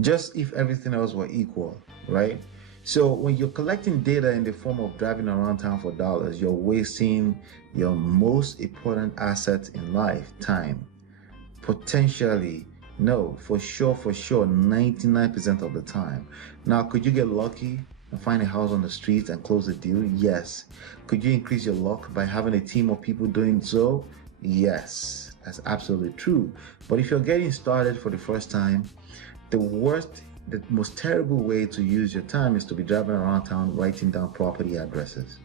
just if everything else were equal, right? So when you're collecting data in the form of driving around town for dollars, you're wasting your most important asset in life, time. Potentially, no, for sure, 99% of the time. Now, could you get lucky and find a house on the street and close the deal? Yes. Could you increase your luck by having a team of people doing so? Yes, that's absolutely true. But if you're getting started for the first time, the most terrible way to use your time is to be driving around town writing down property addresses.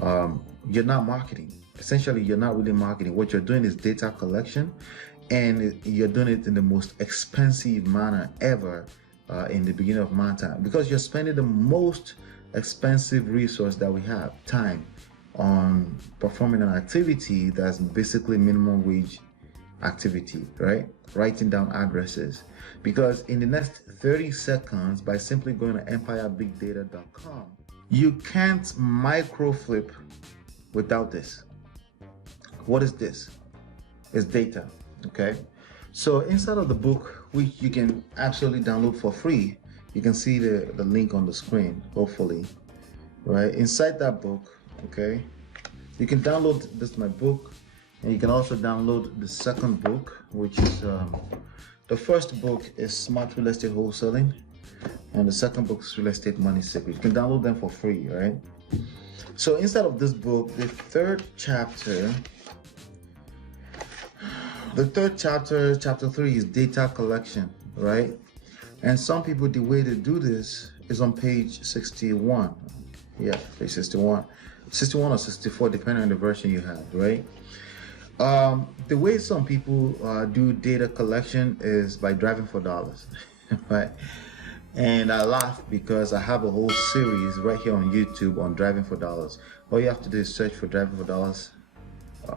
You're not marketing. Essentially, you're not really marketing. What you're doing is data collection, and you're doing it in the most expensive manner ever in the beginning of mankind, because you're spending the most expensive resource that we have, time, on performing an activity that's basically minimum wage activity, right? Writing down addresses. Because in the next 30 seconds, by simply going to empirebigdata.com, you can't micro flip without this. What is this? It's data, okay? So inside of the book, which you can absolutely download for free, you can see the link on the screen, hopefully, right? Inside that book, okay, you can download this, my book, and you can also download the second book, which is, the first book is Smart Real Estate Wholesaling, and the second book is Real Estate Money Secrets. You can download them for free, right? So inside of this book, the third chapter, chapter 3 is data collection, right? And some people, the way they do this is on page 61. Yeah, page 61. 61 or 64, depending on the version you have, right? The way some people do data collection is by driving for dollars, right? And I laugh because I have a whole series right here on YouTube on driving for dollars. All you have to do is search for driving for dollars,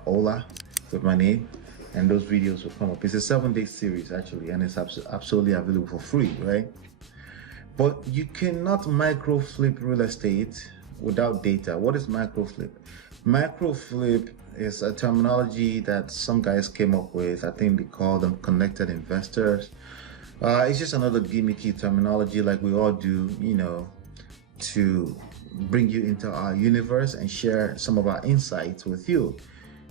Ola, with my name, and those videos will come up. It's a 7-day series actually, and it's absolutely available for free, right? But you cannot micro flip real estate without data. What is micro flip? Micro flip is a terminology that some guys came up with. I think they call them connected investors. It's just another gimmicky terminology like we all do, you know, to bring you into our universe and share some of our insights with you.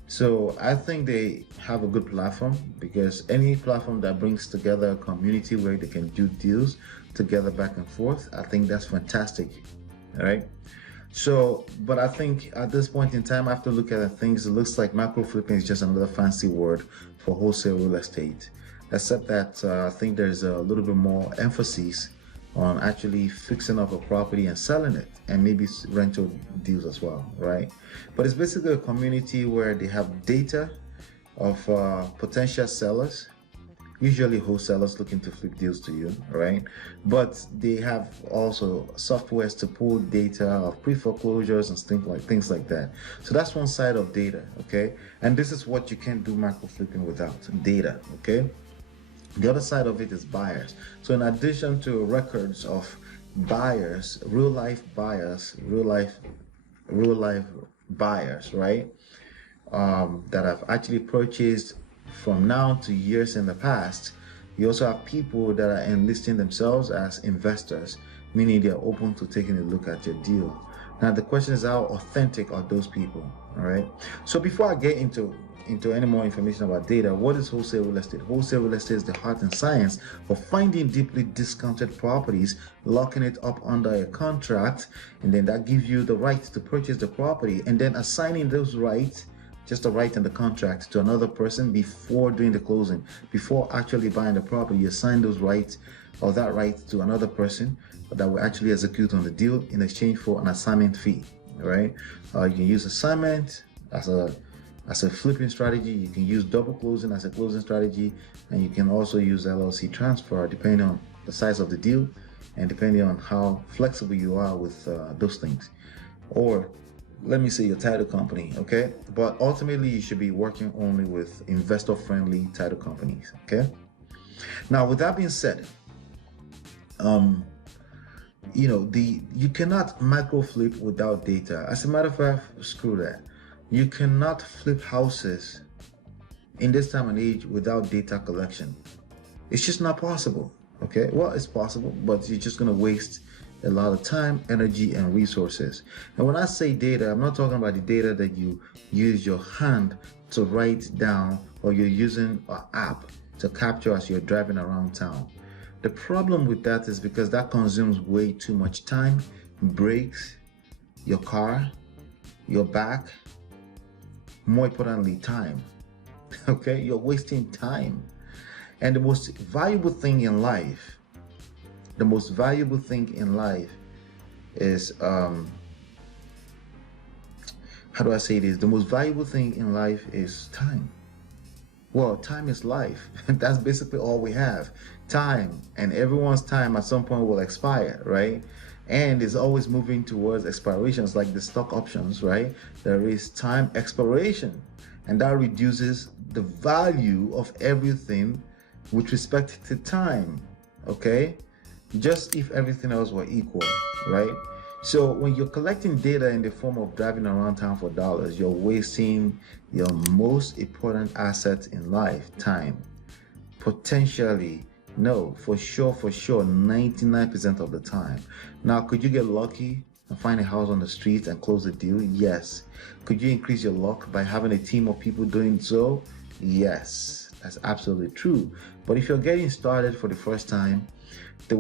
So I think they have a good platform, because any platform that brings together a community where they can do deals together back and forth, I think that's fantastic, all right? So, but I think at this point in time, after looking at things, it looks like macro flipping is just another fancy word for wholesale real estate, except that I think there's a little bit more emphasis on actually fixing up a property and selling it, and maybe rental deals as well, right? But it's basically a community where they have data of potential sellers, usually wholesalers looking to flip deals to you, right? But they have also softwares to pull data of pre-foreclosures and things like that. So that's one side of data, okay? And this is what you can't do macro flipping without, data, okay? The other side of it is buyers. So in addition to records of buyers, real life buyers, right? That have actually purchased from now to years in the past. You also have people that are enlisting themselves as investors, meaning they're open to taking a look at your deal. Now the question is, how authentic are those people? All right. So before I get into any more information about data, what is wholesale real estate? Wholesale real estate is the art and science of finding deeply discounted properties, locking it up under a contract, and then that gives you the right to purchase the property, and then assigning those rights, just a right in the contract, to another person before doing the closing. Before actually buying the property, you assign those rights, or that right, to another person that will actually execute on the deal in exchange for an assignment fee. All right. You can use assignment as a flipping strategy. You can use double closing as a closing strategy, and you can also use LLC transfer depending on the size of the deal and depending on how flexible you are with those things. Or let me say your title company, okay? But ultimately you should be working only with investor-friendly title companies, okay? Now, with that being said, you know, you cannot micro flip without data. As a matter of fact, screw that. You cannot flip houses in this time and age without data collection. It's just not possible, Okay, well, it's possible, but you're just going to waste a lot of time, energy, and resources. And when I say data, I'm not talking about the data that you use your hand to write down, or you're using an app to capture as you're driving around town. The problem with that is because that consumes way too much time, brakes, your car, your back, more importantly, time. Okay, you're wasting time. And the most valuable thing in life, is how do I say this? The most valuable thing in life is time. Well, time is life. That's basically all we have. Time, and everyone's time at some point will expire, right? And it's always moving towards expirations, like the stock options, right? There is time expiration, and that reduces the value of everything with respect to time. Okay, just if everything else were equal, right? So when you're collecting data in the form of driving around town for dollars, you're wasting your most important asset in life, time. Potentially, no, for sure, 99% of the time. Now, could you get lucky and find a house on the street and close the deal? Yes. Could you increase your luck by having a team of people doing so? Yes, that's absolutely true. But if you're getting started for the first time, the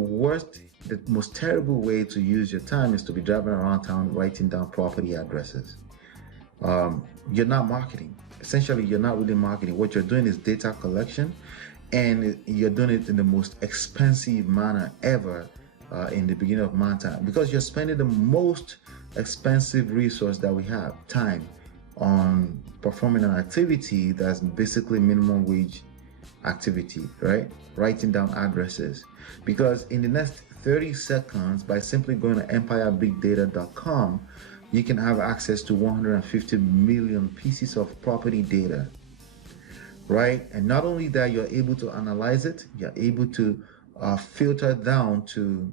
most terrible way to use your time is to be driving around town writing down property addresses. You're not marketing. Essentially, you're not really marketing. What you're doing is data collection, and you're doing it in the most expensive manner ever in the beginning of mankind, because you're spending the most expensive resource that we have, time, on performing an activity that's basically minimum wage activity, right? Writing down addresses. Because in the next 30 seconds, by simply going to EmpireBigData.com, you can have access to 150 million pieces of property data, right? And not only that, you're able to analyze it, you're able to filter down to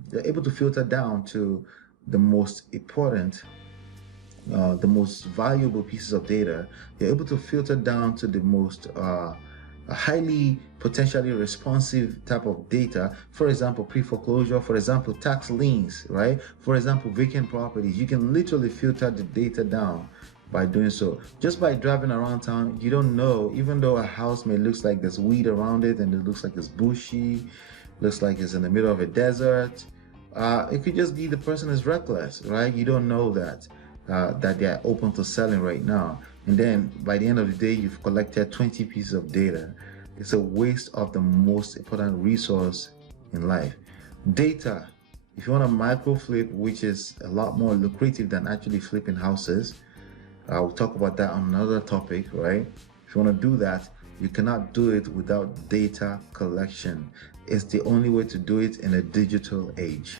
the most important, the most valuable pieces of data. You're able to filter down to the most highly potentially responsive type of data. For example, pre-foreclosure, for example, tax liens, right? For example, vacant properties. You can literally filter the data down by doing so. Just by driving around town, you don't know, even though a house may look like there's weed around it and it looks like it's bushy, looks like it's in the middle of a desert, it could just be the person is reckless, right? You don't know that that they're open to selling right now. And then by the end of the day, you've collected 20 pieces of data. It's a waste of the most important resource in life. Data. If you want to micro flip, which is a lot more lucrative than actually flipping houses, we'll talk about that on another topic, right? If you want to do that, you cannot do it without data collection. It's the only way to do it in a digital age.